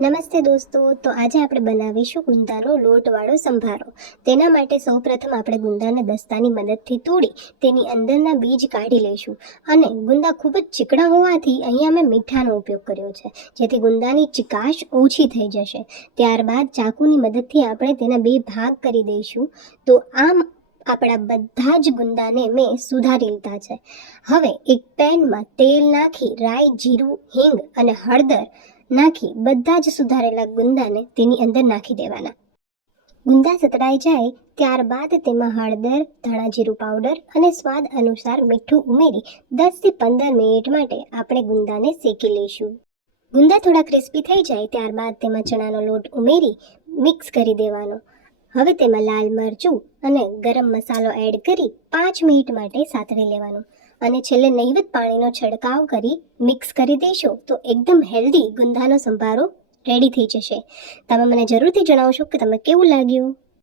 નમસ્તે દોસ્તો, તો આજે આપણે બનાવીશું ગુંદાનો લોટવાળો સંભારો. તેના માટે સૌપ્રથમ આપણે ગુંદાને દસ્તાની મદદથી તોડી તેની અંદરના બીજ કાઢી લઈશું. અને ગુંદા ખૂબ જ ચીકણા હોવાથી અહીંયા મેં મીઠાનો ઉપયોગ કર્યો છે, જેથી ગુંદાની ચિકાશ ઓછી થઈ જશે. ત્યારબાદ ચાકુની મદદથી આપણે તેના બે ભાગ કરી દઈશું. તો આમ આપણા બધા જ ગુંદાને મેં સુધારી લીધા છે. હવે એક પેનમાં તેલ નાખી રાઈ, જીરું, હિંગ અને હળદર નાખી બધા જ સુધારેલા ગુંદાને તેની અંદર નાખી દેવાના. ગુંદા સતળાઈ જાય ત્યારબાદ તેમાં હળદર, ધાણા જીરું પાવડર અને સ્વાદ અનુસાર મીઠું ઉમેરી 10થી 15 મિનિટ માટે આપણે ગુંદાને શેકી લઈશું. ગુંદા થોડા ક્રિસ્પી થઈ જાય ત્યારબાદ તેમાં ચણાનો લોટ ઉમેરી મિક્સ કરી દેવાનો. હવે તેમાં લાલ મરચું અને ગરમ મસાલો એડ કરી 5 મિનિટ માટે સાતળી લેવાનું. અને છેલ્લે નહિવત પાણીનો છંટકાવ કરી મિક્સ કરી દેશો તો એકદમ હેલ્ધી ગુંદાનો સંભારો રેડી થઈ જશે. તમે મને જરૂરથી જણાવશો કે તમને કેવું લાગ્યું.